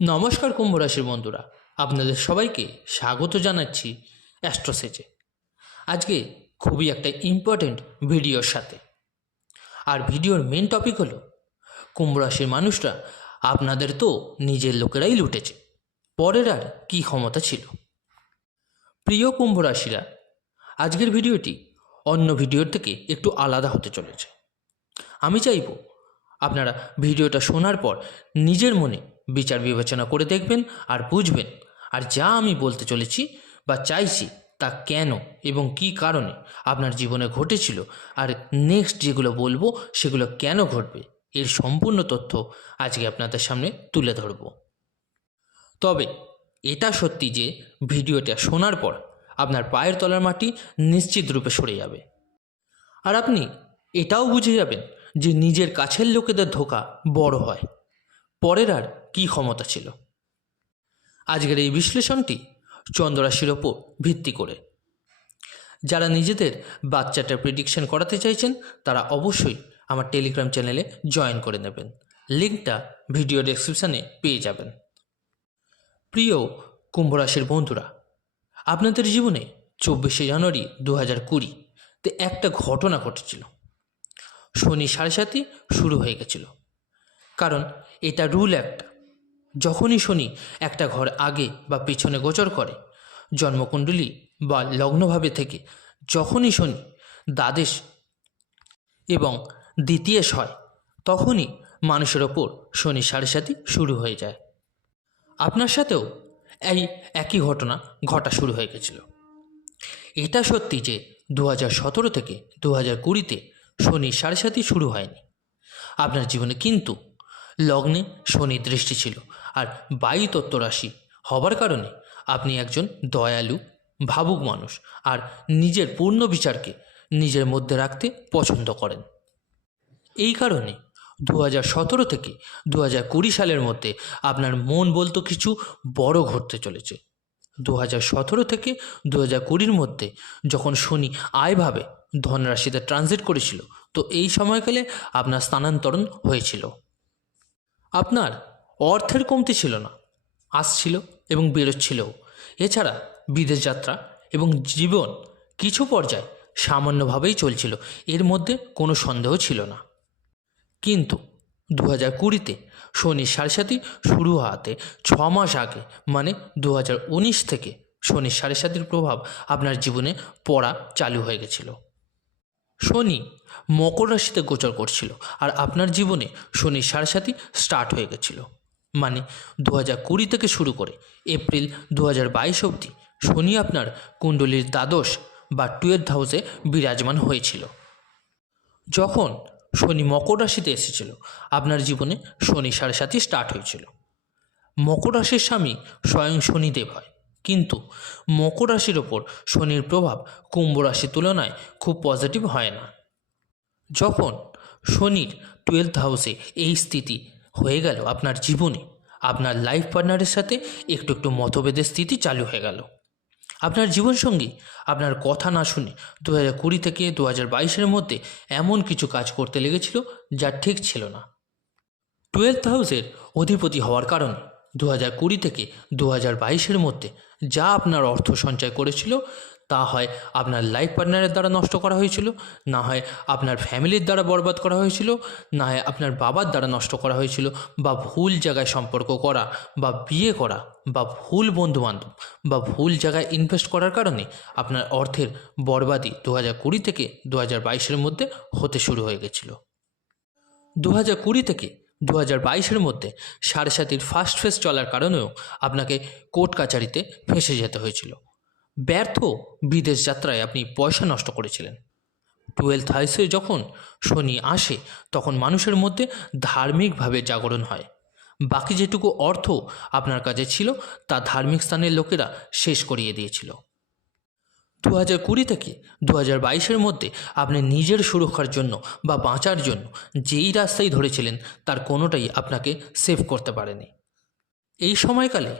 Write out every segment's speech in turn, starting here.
নমস্কার কুম্ভ রাশির বন্ধুরা, আপনাদের সবাইকে স্বাগত জানাচ্ছি অ্যাস্ট্রোসেজে। আজকে খুবই একটা ইম্পর্টেন্ট ভিডিওর সাথে। আর ভিডিওর মেন টপিক হলো কুম্ভ রাশির মানুষরা আপনাদের তো নিজের লোকেরাই লুটেছে, পরের আর কী ক্ষমতা ছিল। প্রিয় কুম্ভ রাশিরা, আজকের ভিডিওটি অন্য ভিডিওর থেকে একটু আলাদা হতে চলেছে। আমি চাইব আপনারা ভিডিওটা শোনার পর নিজের মনে বিচার বিবেচনা করে দেখবেন আর বুঝবেন, আর যা আমি বলতে চলেছি বা চাইছি তা কেন এবং কী কারণে আপনার জীবনে ঘটেছিল, আর নেক্সট যেগুলো বলবো সেগুলো কেন ঘটবে, এর সম্পূর্ণ তথ্য আজকে আপনাদের সামনে তুলে ধরব। তবে এটা সত্যি যে ভিডিওটা শোনার পর আপনার পায়ের তলার মাটি নিশ্চিত রূপে সরে যাবে, আর আপনি এটাও বুঝে যাবেন যে নিজের কাছের লোকেদের ধোঁকা বড় হয়, পরের আর কী ক্ষমতা ছিল। আজকের এই বিশ্লেষণটি চন্দ্ররাশির ওপর ভিত্তি করে। যারা নিজেদের বাচ্চাটার প্রেডিকশন করাতে চাইছেন তারা অবশ্যই আমার টেলিগ্রাম চ্যানেলে জয়েন করে নেবেন, লিঙ্কটা ভিডিও ডেসক্রিপশানে পেয়ে যাবেন। প্রিয় কুম্ভ রাশির বন্ধুরা, আপনাদের জীবনে 24শে জানুয়ারি 2020-তে একটা ঘটনা ঘটেছিল। শনি 7.5 শুরু হয়ে গেছিল, কারণ এটা রুল একটা, যখনই শনি একটা ঘর আগে বা পিছনে গোচর করে, জন্মকুণ্ডলী বা লগ্নভাবে থেকে যখনই শনি দ্বাদশ এবং দ্বিতীয় হয়, তখনই মানুষের ওপর শনি 7.5 শুরু হয়ে যায়। আপনার সাথেও এই একই ঘটনা ঘটা শুরু হয়ে গেছিল। এটা সত্যি যে 2017 থেকে 2020-তে শনি 7.5 শুরু হয়নি আপনার জীবনে, কিন্তু লগ্নে শনি দৃষ্টি ছিল, আর বায়ুতত্ত্ব রাশি হবার কারণে আপনি একজন দয়ালু ভাবুক মানুষ, আর নিজের পূর্ণ বিচারকে নিজের মধ্যে রাখতে পছন্দ করেন। এই কারণে 2017 থেকে 2020 সালের মধ্যে আপনার মন বলতো কিছু বড় ঘটতে চলেছে। 2017 থেকে 2020-র মধ্যে যখন শনি আয়ভাবে ধনরাশিতে ট্রানজিট করেছিল, তো এই সময়কালে আপনার স্থানান্তরণ হয়েছিল। আপনার অর্থের কমতি ছিল না, আসছিল এবং বেরোচ্ছিল। এছাড়া বিদেশ যাত্রা এবং জীবন কিছু পর্যায়ে সামান্যভাবেই চলছিল, এর মধ্যে কোনো সন্দেহ ছিল না। কিন্তু 2020-তে শনি 7.5 শুরু হওয়াতে 6 মাস আগে, মানে 2019 থেকে শনি 7.5-এর প্রভাব আপনার জীবনে পড়া চালু হয়ে গেছিল। শনি মকর রাশিতে গোচর করছিল, আর আপনার জীবনে শনি 7.5 স্টার্ট হয়ে গেছিল। মানে 2020 থেকে শুরু করে এপ্রিল 2022 অবধি শনি আপনার কুণ্ডলীর দ্বাদশ বা 12th হাউসে বিরাজমান হয়েছিল। যখন শনি মকর রাশিতে এসেছিল, আপনার জীবনে শনি 7.5 স্টার্ট হয়েছিল। মকর রাশির স্বামী স্বয়ং শনিদেব হয়, কিন্তু মকর রাশির ওপর শনির প্রভাব কুম্ভ রাশির তুলনায় খুব পজিটিভ হয় না। যখন শনির 12th হাউসে এই স্থিতি হয়ে গেল আপনার জীবনে, আপনার লাইফ পার্টনারের সাথে একটু একটু মতভেদের স্থিতি চালু হয়ে গেল। আপনার জীবনসঙ্গী আপনার কথা না শুনে 2020 থেকে 2022-এর মধ্যে এমন কিছু কাজ করতে লেগেছিল যা ঠিক ছিল না। 12th হাউসের অধিপতি হওয়ার কারণে 2020 থেকে 2022-এর মধ্যে যা আপনার অর্থ সঞ্চয় করেছিল, তা হয় আপনার লাইফ পার্টনারের দ্বারা নষ্ট করা হয়েছিল, না হয় আপনার ফ্যামিলির দ্বারা বরবাদ করা হয়েছিল, না হয় আপনার বাবার দ্বারা নষ্ট করা হয়েছিল, বা ভুল জায়গায় সম্পর্ক করা বা বিয়ে করা, বা ভুল বন্ধুবান্ধব বা ভুল জায়গায় ইনভেস্ট করার কারণে আপনার অর্থের বরবাদি 2020 থেকে 2022-এর মধ্যে হতে শুরু হয়ে গেছিল। 2020 থেকে 2022-এর মধ্যে 7.5-র ফার্স্ট ফেজ চলার কারণেও আপনাকে কোর্ট কাচারিতে ফেঁসে যেতে হয়েছিল। ব্যর্থ বিদেশ যাত্রায় আপনি পয়সা নষ্ট করেছিলেন। 12th হাউসে যখন শনি আসে, তখন মানুষের মধ্যে ধার্মিকভাবে জাগরণ হয়। বাকি যেটুকু অর্থ আপনার কাছে ছিল তা ধার্মিক স্থানের লোকেরা শেষ করিয়ে দিয়েছিল। 2020 থেকে 2022-এর মধ্যে আপনি নিজের সুরক্ষার জন্য বা বাঁচার জন্য যেই রাস্তাই ধরেছিলেন তার কোনোটাই আপনাকে সেভ করতে পারেনি। এই সময়কালে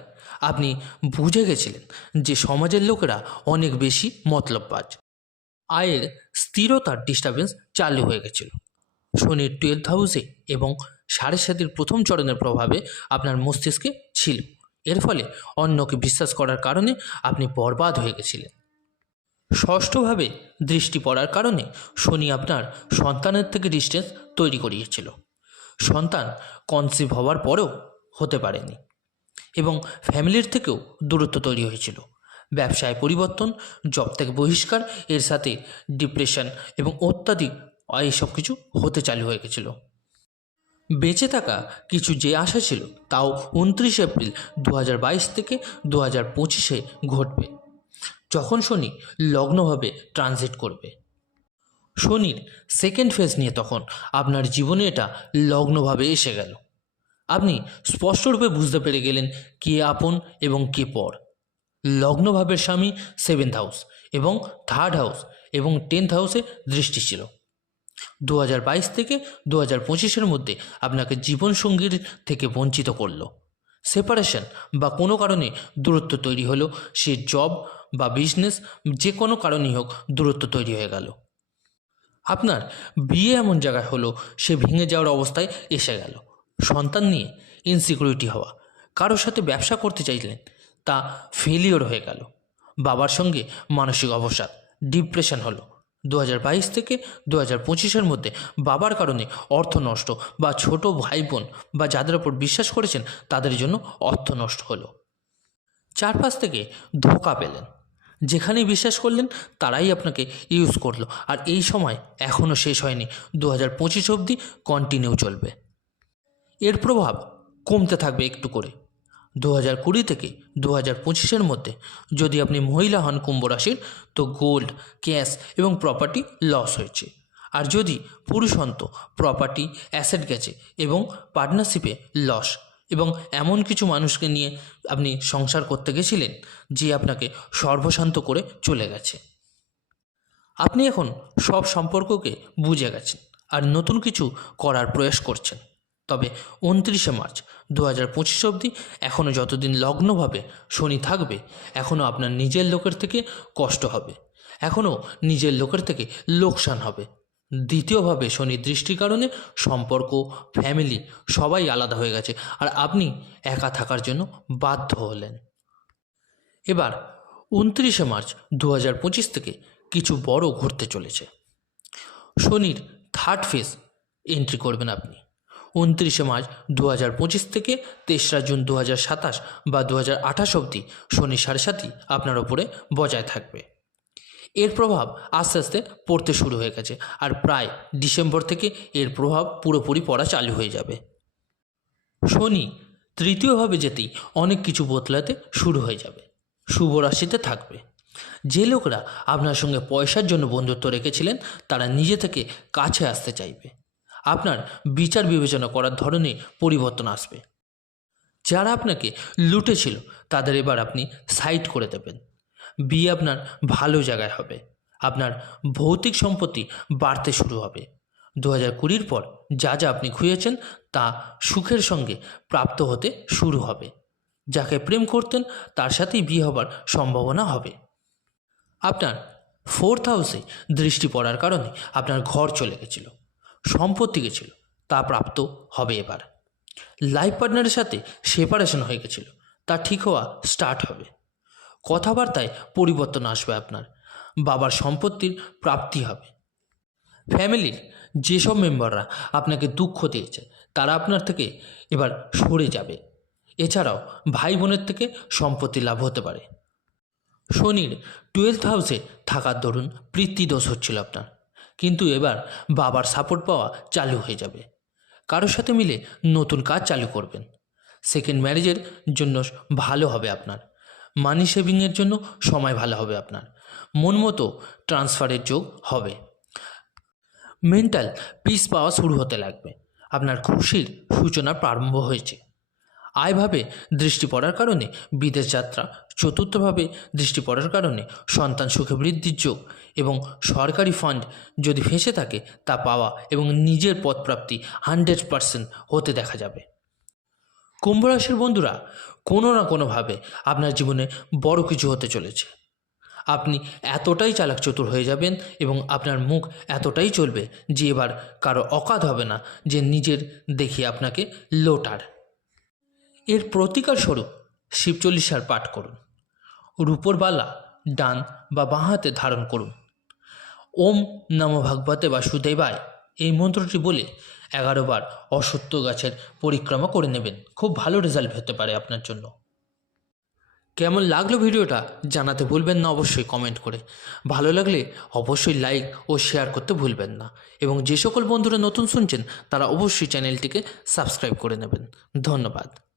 আপনি বুঝে গেছিলেন যে সমাজের লোকেরা অনেক বেশি মতলববাজ। আয়ের স্থিরতার ডিস্টারবেন্স চালু হয়ে গেছিল। শনির 12th হাউসে এবং সাড়ে সাতির প্রথম চরণের প্রভাবে আপনার মস্তিষ্কে ছিল। এর ফলে অন্যকে বিশ্বাস করার কারণে আপনি বরবাদ হয়ে গেছিলেন। ষষ্ঠভাবে দৃষ্টি পড়ার কারণে শনি আপনার সন্তানের থেকে ডিস্টেন্স তৈরি করিয়েছিল। সন্তান কনসিভ হওয়ার পরেও হতে পারেনি এবং ফ্যামিলির থেকেও দূরত্ব তৈরি হয়েছিল। ব্যবসায় পরিবর্তন, জব থেকে বহিষ্কার, এর সাথে ডিপ্রেশন এবং অত্যাধিক এইসব কিছু হতে চালু হয়ে গেছিল। বেঁচে থাকা কিছু যে আশা ছিল তাও 29 এপ্রিল 2022 থেকে 2025 ঘটবে, যখন শনি লগ্নভাবে ট্রানজিট করবে। শনির সেকেন্ড ফেজ নিয়ে তখন আপনার জীবনে এটা লগ্নভাবে এসে গেল। আপনি স্পষ্টরূপে বুঝতে পেরে গেলেন কে আপন এবং কে পর। লগ্নভাবের স্বামী 7th হাউস এবং 3rd হাউস এবং 10th হাউসে দৃষ্টি ছিল। 2022 থেকে 2025 মধ্যে আপনাকে জীবনসঙ্গীর থেকে বঞ্চিত করলো। সেপারেশন বা কোনো কারণে দূরত্ব তৈরি হলো, সে জব বা বিজনেস যে কোনো কারণেই হোক দূরত্ব তৈরি হয়ে গেল। আপনার বিয়ে এমন জায়গায় হলো সে ভেঙে যাওয়ার অবস্থায় এসে গেল। সন্তান নিয়ে ইনসিকিউরিটি হওয়া, কারোর সাথে ব্যবসা করতে চাইলেন তা ফেলিওর হয়ে গেল। বাবার সঙ্গে মানসিক অবসাদ, ডিপ্রেশন হলো। 2022 থেকে 2025 মধ্যে বাবার কারণে অর্থ নষ্ট বা ছোট ভাই বোন বা যাদের ওপর বিশ্বাস করেছেন তাদের জন্য অর্থ নষ্ট হলো। চারপাশ থেকে ধোঁকা পেলেন, যেখানেই বিশ্বাস করলেন তারাই আপনাকে ইউজ করলো। আর এই সময় এখনও শেষ হয়নি, 2025 অবধি কন্টিনিউ চলবে। এর প্রভাব কমতে থাকবে একটু করে। 2020 থেকে 2025 মধ্যে যদি আপনি মহিলা হন কুম্ভ রাশির, তো গোল্ড, ক্যাশ এবং প্রপার্টি লস হয়েছে। আর যদি পুরুষ হন তো প্রপার্টি, অ্যাসেট গেছে এবং পার্টনারশিপে লস, এবং এমন কিছু মানুষকে নিয়ে আপনি সংসার করতে গেছিলেন যে আপনাকে সর্বশান্ত করে চলে গেছে। আপনি এখন সব সম্পর্ককে বুঝে গেছেন আর নতুন কিছু করার প্রয়াস করছেন। তবে 29 মার্চ 2025 অবধি এখনও যতদিন লগ্নভাবে শনি থাকবে, এখনও আপনার নিজের লোকের থেকে কষ্ট হবে, এখনও নিজের লোকের থেকে লোকসান হবে। দ্বিতীয়ভাবে শনির দৃষ্টির কারণে সম্পর্ক, ফ্যামিলি সবাই আলাদা হয়ে গেছে আর আপনি একা থাকার জন্য বাধ্য হলেন। এবার 29 মার্চ 2025 থেকে কিছু বড় ঘটতে চলেছে। শনির 3rd ফেজ এন্ট্রি করবেন আপনি 29 মার্চ 2025 থেকে 3রা জুন 2027 বা 2028 অবধি শনি সাড়ে সাতই আপনার ওপরে বজায় থাকবে। এর প্রভাব আস্তে আস্তে পড়তে শুরু হয়ে গেছে আর প্রায় ডিসেম্বর থেকে এর প্রভাব পুরোপুরি পড়া চালু হয়ে যাবে। শনি তৃতীয়ভাবে যেতেই অনেক কিছু বদলাতে শুরু হয়ে যাবে। শুভ রাশিতে থাকবে। যে লোকরা আপনার সঙ্গে পয়সার জন্য বন্ধুত্ব রেখেছিলেন তারা নিজে থেকে কাছে আসতে চাইবে। আপনার বিচার বিবেচনা করার ধরনে পরিবর্তন আসবে। যারা আপনাকে লুটেছিল তাদের এবার আপনি সাইড করে দেবেন। বিয়ে আপনার ভালো জায়গায় হবে। আপনার ভৌতিক সম্পত্তি বাড়তে শুরু হবে। 2020 পর যা যা আপনি খুঁজেছেন তা সুখের সঙ্গে প্রাপ্ত হতে শুরু হবে। যাকে প্রেম করতেন তার সাথেই বিয়ে হবার সম্ভাবনা হবে। আপনার 4th হাউসে দৃষ্টি পড়ার কারণে আপনার ঘর চলে গেছিল, সম্পত্তি গেছিল, তা প্রাপ্ত হবে। এবার লাইফ পার্টনারের সাথে সেপারেশন হয়ে গেছিল, তা ঠিক হওয়া স্টার্ট হবে। কথাবার্তায় পরিবর্তন আসবে। আপনার বাবার সম্পত্তির প্রাপ্তি হবে। ফ্যামিলির যেসব মেম্বাররা আপনাকে দুঃখ দিয়েছে তারা আপনার থেকে এবার সরে যাবে। এছাড়াও ভাই বোনের থেকে সম্পত্তি লাভ হতে পারে। শনির 12th হাউসে থাকার দরুন পিতৃদোষ হচ্ছিল আপনার, কিন্তু এবার বাবার সাপোর্ট পাওয়া চালু হয়ে যাবে। কারোর সাথে মিলে নতুন কাজ চালু করবেন। সেকেন্ড ম্যারেজের জন্য ভালো হবে আপনার। মানি সেভিংয়ের জন্য সময় ভালো হবে আপনার। মন মতো ট্রান্সফারের যোগ হবে। মেন্টাল পিস পাওয়া শুরু হতে লাগবে। আপনার খুশির সূচনা প্রারম্ভ হয়েছে। আয়ভাবে দৃষ্টি পড়ার কারণে বিদেশ যাত্রা, চতুর্থভাবে দৃষ্টি পড়ার কারণে সন্তান সুখে বৃদ্ধির যোগ এবং সরকারি ফান্ড যদি ফেঁসে থাকে তা পাওয়া এবং নিজের পদপ্রাপ্তি 100% হতে দেখা যাবে। কুম্ভ রাশির বন্ধুরা, কোনো না কোনোভাবে আপনার জীবনে বড় কিছু হতে চলেছে। আপনি এতটাই চালাক চতুর হয়ে যাবেন এবং আপনার মুখ এতটাই চলবে যে এবার কারো অকাত হবে না যে নিজের দেখিয়ে আপনাকে লোটার। এর প্রতিকার স্বরূপ শিব চল্লিশার পাঠ করুন। রূপোর বালা ডান বা বাঁ হাতে ধারণ করুন। ওম নমো ভগবতে বাসুদেবায় এই মন্ত্রটি বলে 11 বার অশ্বত্থ গাছের পরিক্রমা করে নেবেন। খুব ভালো রেজাল্ট হতে পারে আপনার জন্য। কেমন লাগলো ভিডিওটা জানাতে ভুলবেন না অবশ্যই কমেন্ট করে। ভালো লাগলে অবশ্যই লাইক ও শেয়ার করতে ভুলবেন না, এবং যে সকল বন্ধুরা নতুন শুনছেন তারা অবশ্যই চ্যানেলটিকে সাবস্ক্রাইব করে নেবেন। ধন্যবাদ।